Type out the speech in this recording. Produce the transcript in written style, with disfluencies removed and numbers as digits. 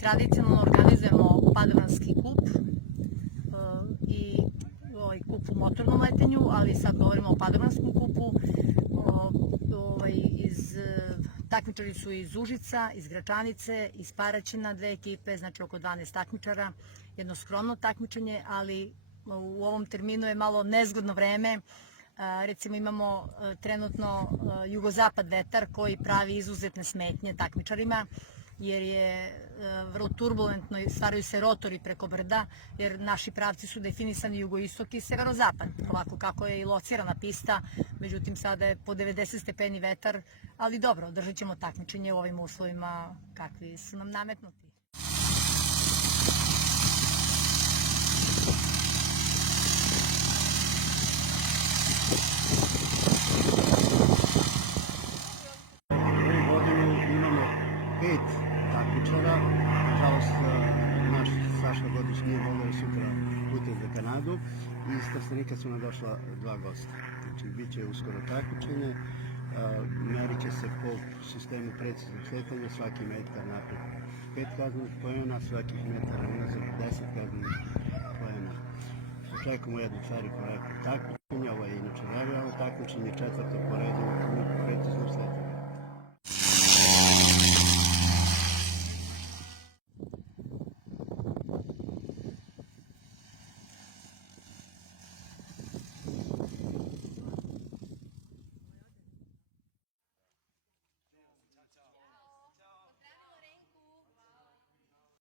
tradicionalno organizujemo Padobranski kup i kup u motornom letenju, ali sad govorimo o Padobranskom kupu. Takmičari su iz Užica, iz Gračanice, iz Paraćina, dve ekipe, znači oko 12 takmičara, jedno skromno takmičenje, ali u ovom terminu je malo nezgodno vreme. Recimo imamo trenutno jugozapad vetar koji pravi izuzetne smetnje takmičarima, jer je vrlo turbulentno i stvaraju se rotori preko brda, jer naši pravci su definisani jugoistok i severozapad, ovako kako je i locirana pista, međutim sada je po 90 stepeni vetar, ali dobro, održat ćemo takmičenje u ovim uslovima kakvi su nam nametnuti. Takmičara. Nažalost, naš Saša Godić nije mogao sutra putiti za Kanadu i iz Trstenika su nam došla dva gosta. Znači, bit će uskoro takmičenje, merit će se po sistemu preciznog sletanja, svaki metar napred 5 kaznenih poena, svaki metar unazad 10 kaznenih poena. Očekujemo jedno fair i korektno takmičenje, ovo je inače regionalno takmičenje, četvrto po redu